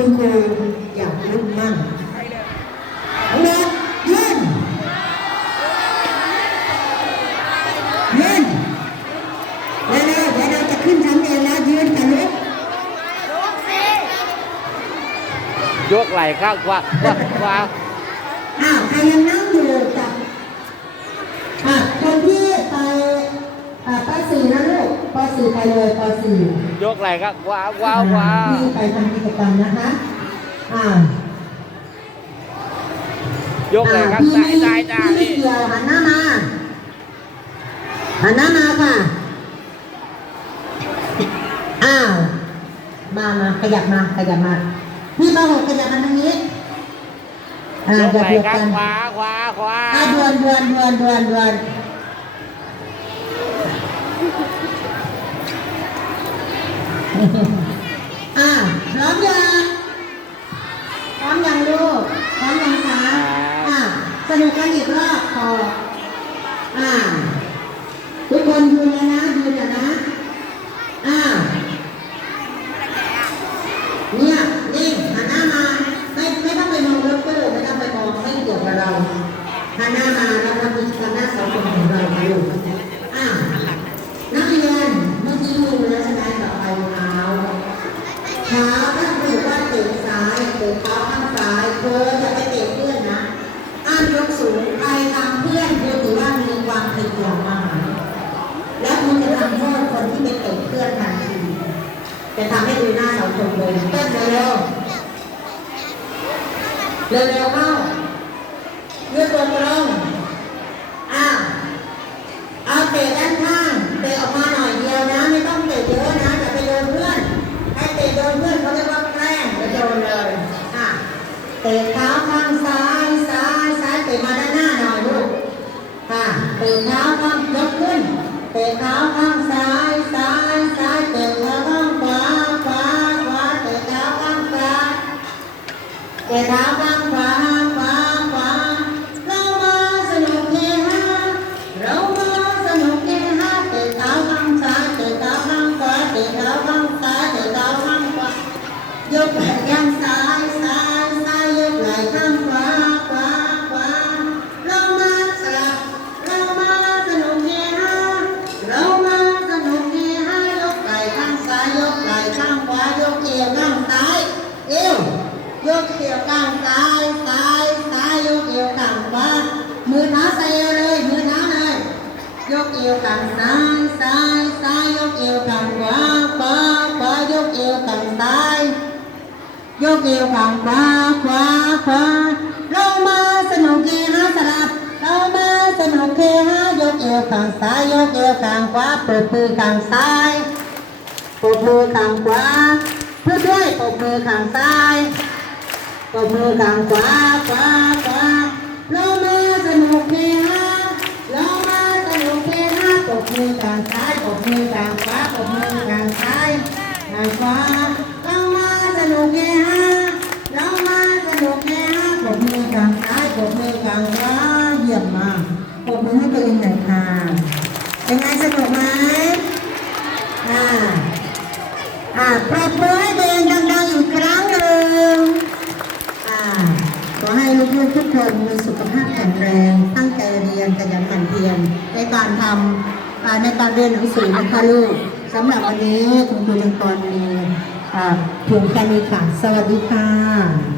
คุณครูอยากลุกนั่งลุกยืนยืนแล้วแล้วเราจะขึ้นชั้นเรียนแล้วยืนกันลุกยกไหล่ข้างขวาขวาขวาอ้าวใครยังนั่งอยู่จับอะคนที่ไปป้าสีนะลูก สี่ไปเลยปสี่ยกไหล่ข้างขวาขวาขวาที่ไปทำกิจกรรมนะคะ อ่ายกไหล่ข้างซ้ายซ้ายจ้าพี่นี่เกี่ยวหันหน้ามาหันหน้ามาค่ะ อ้าว มามาขยับมาขยับมา พี่มาหกขยับมาทางนี้อ่ายกอย่าไหล่เบียดข้ากังนขวาขวาขวาอ่าดวนดวนดวนดวนดวน อ่าพร้อมยังพร้อมยังลูกพร้อมยังคะอ่าสนุกกันอีกรอบพออ่าทุกคนยืนแล้วนะยืนแล้วนะอ่าเนี่ยนี่หันหน้ามาไม่ไม่ต้องไปมองรถตู้ไม่ต้องไปมองไม่เกี่ยวกับเราหันหน้ามาแล้วทำกิจกรรมหน้าเสาธงของเราค่ะลูกอ่านักเรียนเมื่อกี้ดูแล้วใช่ไหมต่อไปเท้า เท้าถ้าถือว่าเตะซ้ายเตะเท้าข้างซ้ายเธอจะไปเตะเพื่อนนะอ้ามยกสูงใครทำเพื่อนคุณถือว่ามีความผิดอย่างมากและคุณจะทำโทษคนที่ไปเตะเพื่อนทันที จะทำให้ดูหน้าเสาธงเลยเต้นเร็วๆเร็วเข้ายืดตัวตรงอ้าวเอาเตะด้านข้างเตะออกมาหน่อยเดียวนะ ไม่ต้องเตะเยอะนะอย่าไปโดนเพื่อนให้เตะโดนเพื่อนเขาเรียกว่าแกล้งจะโดนเลยอะเตะเท้าข้างซ้ายซ้ายซ้ายเตะมาด้านหน้าหน่อยลูกค่ะเตะเท้า เตะเท้าบ้างขวาขวาขวาเรามาสนุกเฮฮาเรามาสนุกเฮฮาเตะเท้าข้างซ้ายเตะเท้าข้างขวาเตะเท้าข้างซ้ายเตะเท้าข้างขวายกไหล่ข้างซ้าย วข้างซ้ายซ้ายซ้ายยกเอวข้างขวาขวาขวายกเอวข้างซ้ายยกเอวข้างขวาขวาขวาเรามาสนุกเฮฮาสลับเรามาสนุกเฮฮายกเอวข้างซ้ายยกเอวข้างขวาปรบมือข้างซ้ายปรบมือข้างขวาพูดด้วยปรบมือข้างซ้ายปรบมือข้างขวาขวาขวาเรามาสนุกเฮ มือข้างซ้ายปรบมือข้างขวาปรบมือข้างซ้ายข้างขวาเรามาสนุกเฮฮาเรามาสนุกเฮฮาปรบมือข้างซ้ายปรบมือข้างขวาเยี่ยมมากปรบมือให้ตัวเองหน่อยค่ะเป็นไงสนุกไหมอ่าอ่าปรบมือให้ตัวเองดังๆอีกครั้งหนึ่งอ่าขอให้ลูกๆทุกคนมีสุขภาพแข็งแรง ตั้งใจเรียนขยันหมั่นเพียรในการทำาในการเรียนหนังสือนะคะลูกสำหรับวันนี้คุณครูจังกรมีอ่าถุงแค่นี้ค่ะ สวัสดีค่ะ